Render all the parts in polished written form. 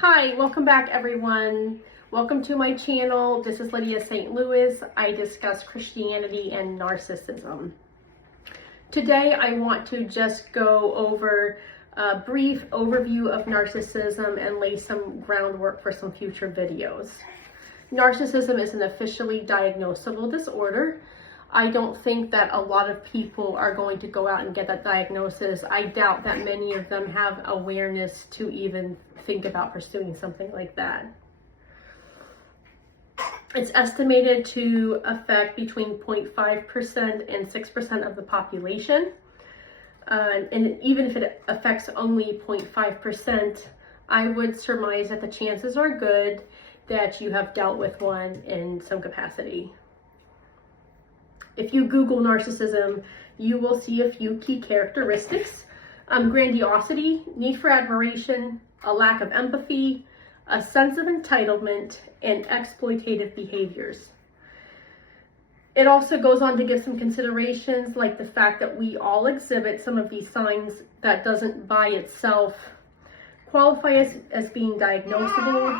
Hi, welcome back everyone. Welcome to my channel. This is Lydia St. Louis. I discuss Christianity and narcissism. Today I want to just go over a brief overview of narcissism and lay some groundwork for some future videos. Narcissism is an officially diagnosable disorder. I don't think that a lot of people are going to go out and get that diagnosis. I doubt that many of them have awareness to even think about pursuing something like that. It's estimated to affect between 0.5% and 6% of the population. And even if it affects only 0.5%, I would surmise that the chances are good that you have dealt with one in some capacity. If you Google narcissism, you will see a few key characteristics: grandiosity, need for admiration, a lack of empathy, a sense of entitlement, and exploitative behaviors. It also goes on to give some considerations like the fact that we all exhibit some of these signs that doesn't by itself qualify as being diagnosable.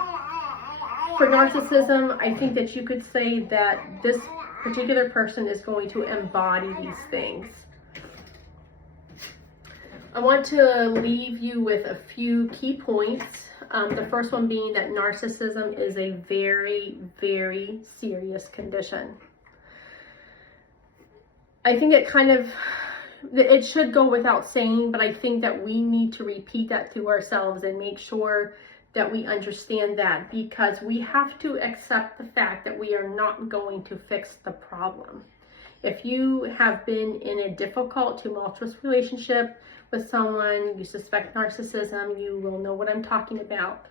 For narcissism, I think that you could say that this particular person is going to embody these things. I want to leave you with a few key points. The first one being that narcissism is a very, very serious condition. I think it should go without saying, but I think that we need to repeat that to ourselves and make sure that we understand that, because we have to accept the fact that we are not going to fix the problem. If you have been in a difficult, tumultuous relationship with someone, you suspect narcissism, you will know what I'm talking about.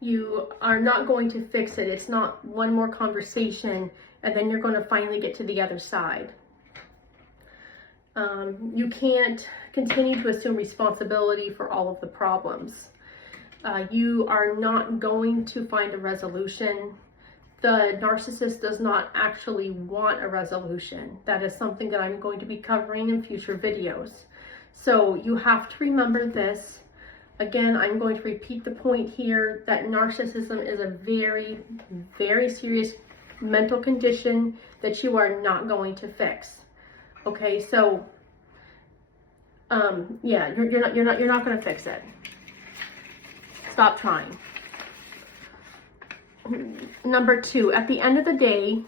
You are not going to fix it. It's not one more conversation and then you're going to finally get to the other side. You can't continue to assume responsibility for all of the problems. You are not going to find a resolution. The narcissist does not actually want a resolution. That is something that I'm going to be covering in future videos. So you have to remember this. Again, I'm going to repeat the point here that narcissism is a very, very serious mental condition that you are not going to fix. Okay, so yeah, you're not going to fix it. Stop trying. Number two, at the end of the day,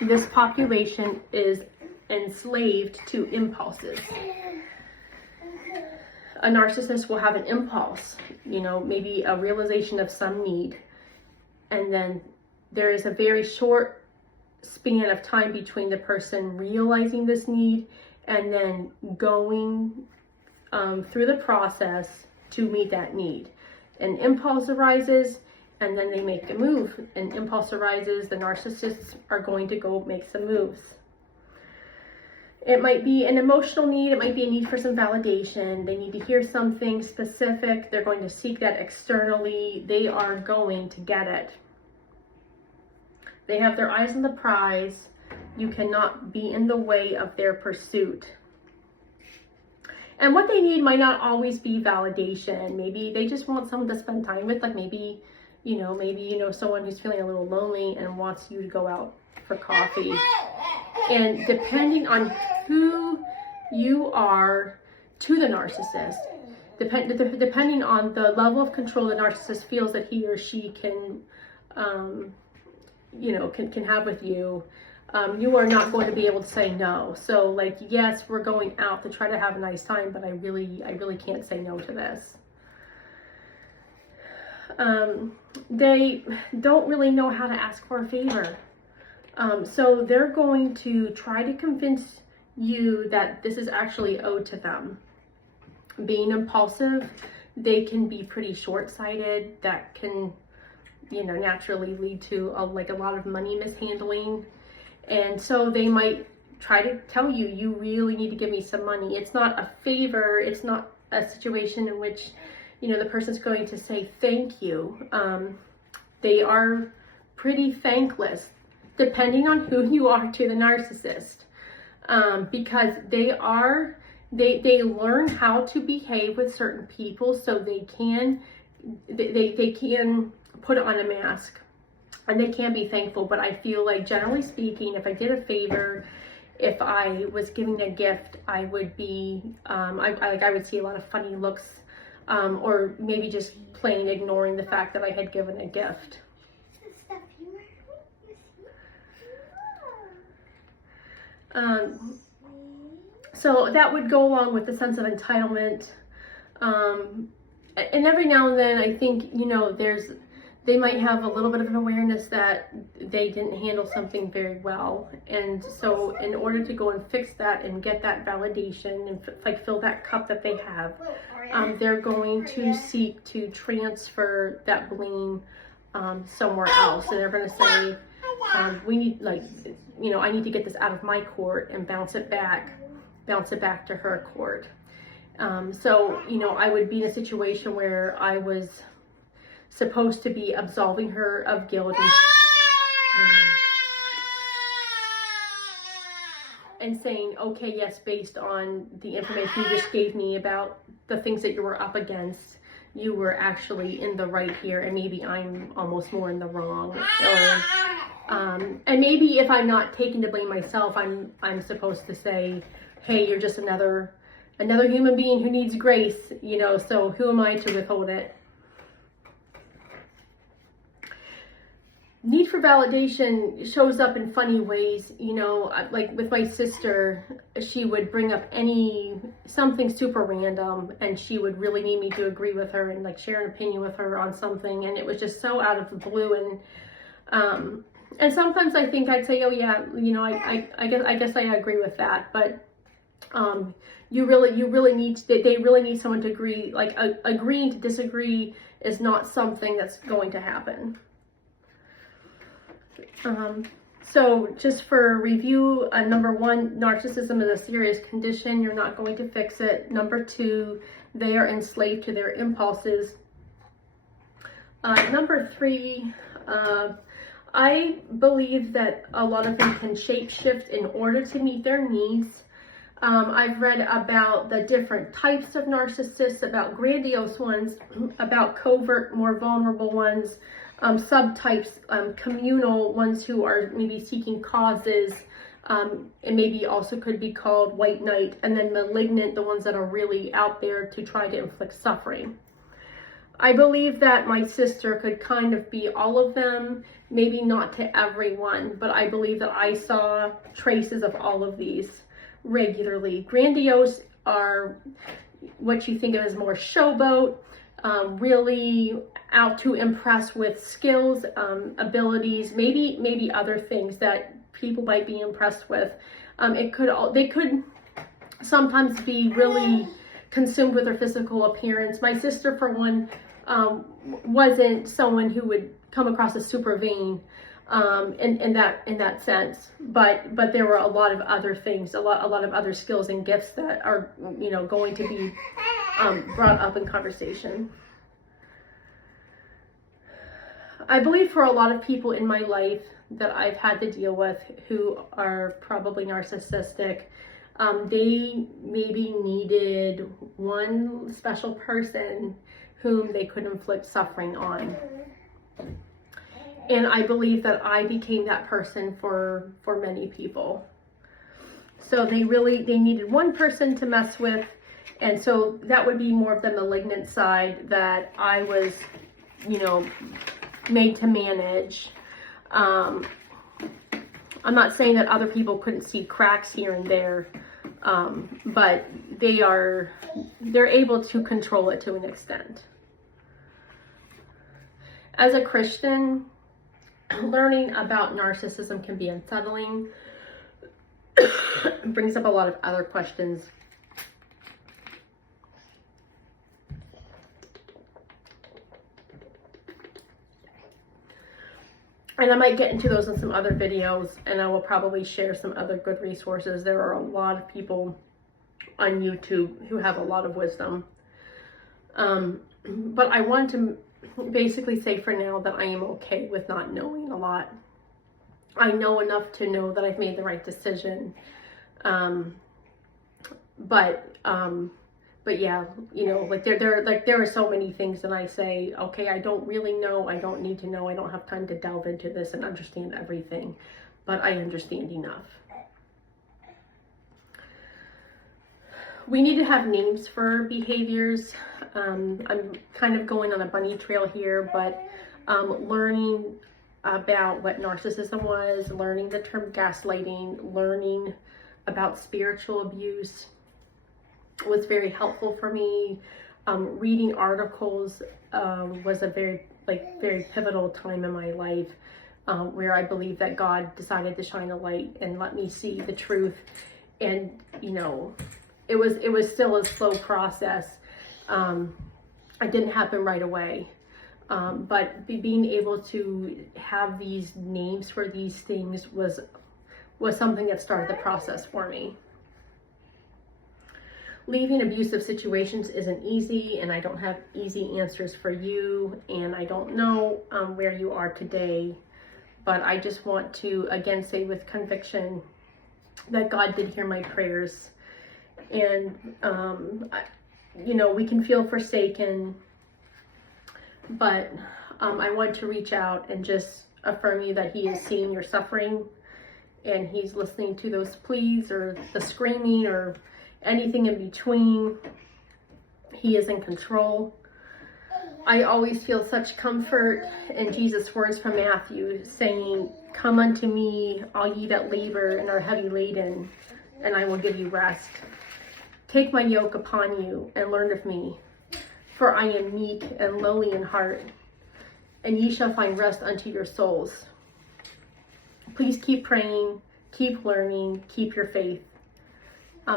this population is enslaved to impulses. A narcissist will have an impulse, maybe a realization of some need, and then there is a very short span of time between the person realizing this need and then going through the process to meet that need. An impulse arises, and then they make a move. An impulse arises, the narcissists are going to go make some moves. It might be an emotional need, it might be a need for some validation. They need to hear something specific, they're going to seek that externally, they are going to get it. They have their eyes on the prize. You cannot be in the way of their pursuit. And what they need might not always be validation. Maybe they just want someone to spend time with, like maybe someone who's feeling a little lonely and wants you to go out for coffee. And depending on who you are to the narcissist, depending on the level of control the narcissist feels that he or she can have with you, you are not going to be able to say no. So like, yes, we're going out to try to have a nice time, but I really can't say no to this. They don't really know how to ask for a favor. So they're going to try to convince you that this is actually owed to them. Being impulsive, they can be pretty short-sighted. That can, naturally lead to a lot of money mishandling. And so they might try to tell you, you really need to give me some money. It's not a favor. It's not a situation in which, the person's going to say thank you. They are pretty thankless, depending on who you are to the narcissist, because they learn how to behave with certain people so they can they can put on a mask and they can be thankful, but I feel like generally speaking, if I did a favor, if I was giving a gift, I would be, I would see a lot of funny looks, or maybe just plain ignoring the fact that I had given a gift. So that would go along with the sense of entitlement. And every now and then, I think, you know, they might have a little bit of an awareness that they didn't handle something very well. And so in order to go and fix that and get that validation and like fill that cup that they have, they're going to seek to transfer that blame somewhere else. And they're going to say, we need, like, you know, I need to get this out of my court and bounce it back to her court. So, you know, I would be in a situation where I was supposed to be absolving her of guilt and saying, okay, yes, based on the information you just gave me about the things that you were up against, you were actually in the right here, and maybe I'm almost more in the wrong. Or, and maybe if I'm not taking the blame myself, I'm supposed to say, hey, you're just another human being who needs grace, you know, so who am I to withhold it? Need for validation shows up in funny ways, you know, like with my sister, she would bring up something super random, and she would really need me to agree with her and like share an opinion with her on something, and it was just so out of the blue. And sometimes I think I'd say, oh yeah, you know, I guess I agree with that, but they really need someone to agree. Like agreeing to disagree is not something that's going to happen. So just for review, number one, narcissism is a serious condition. You're not going to fix it. Number two, they are enslaved to their impulses. Number three, I believe that a lot of them can shapeshift in order to meet their needs. I've read about the different types of narcissists, about grandiose ones, about covert, more vulnerable ones, subtypes, communal ones who are maybe seeking causes, and maybe also could be called white knight, and then malignant, the ones that are really out there to try to inflict suffering. I believe that my sister could kind of be all of them, maybe not to everyone, but I believe that I saw traces of all of these regularly. Grandiose are what you think of as more showboat, really out to impress with skills, abilities, maybe other things that people might be impressed with. They could sometimes be really consumed with their physical appearance. My sister, for one, wasn't someone who would come across as super vain in that sense, but there were a lot of other things, a lot of other skills and gifts that are, you know, going to be brought up in conversation. I believe for a lot of people in my life that I've had to deal with who are probably narcissistic, they maybe needed one special person whom they could inflict suffering on. And I believe that I became that person for many people. So they needed one person to mess with. And so that would be more of the malignant side that I was, you know, made to manage. I'm not saying that other people couldn't see cracks here and there, but they're able to control it to an extent. As a Christian, learning about narcissism can be unsettling. It brings up a lot of other questions. And I might get into those in some other videos, and I will probably share some other good resources. There are a lot of people on YouTube who have a lot of wisdom. But I want to basically say for now that I am okay with not knowing a lot. I know enough to know that I've made the right decision. But But yeah, you know, like there are so many things that I say, okay, I don't really know, I don't need to know, I don't have time to delve into this and understand everything, but I understand enough. We need to have names for behaviors. I'm kind of going on a bunny trail here, but learning about what narcissism was, learning the term gaslighting, learning about spiritual abuse was very helpful for me. Reading articles was a very pivotal time in my life, where I believe that God decided to shine a light and let me see the truth. And you know, it was still a slow process. It didn't happen right away, but being able to have these names for these things was something that started the process for me. Leaving abusive situations isn't easy, and I don't have easy answers for you, and I don't know where you are today, but I just want to again say with conviction that God did hear my prayers. And you know, we can feel forsaken, but I want to reach out and just affirm you that He is seeing your suffering, and He's listening to those pleas or the screaming or anything in between. He is in control. I always feel such comfort in Jesus' words from Matthew saying, "Come unto me, all ye that labor and are heavy laden, and I will give you rest. Take my yoke upon you and learn of me, for I am meek and lowly in heart, and ye shall find rest unto your souls." Please keep praying, keep learning, keep your faith.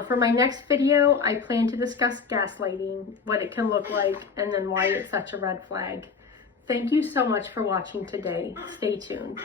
For my next video, I plan to discuss gaslighting, what it can look like, and then why it's such a red flag. Thank you so much for watching today. Stay tuned.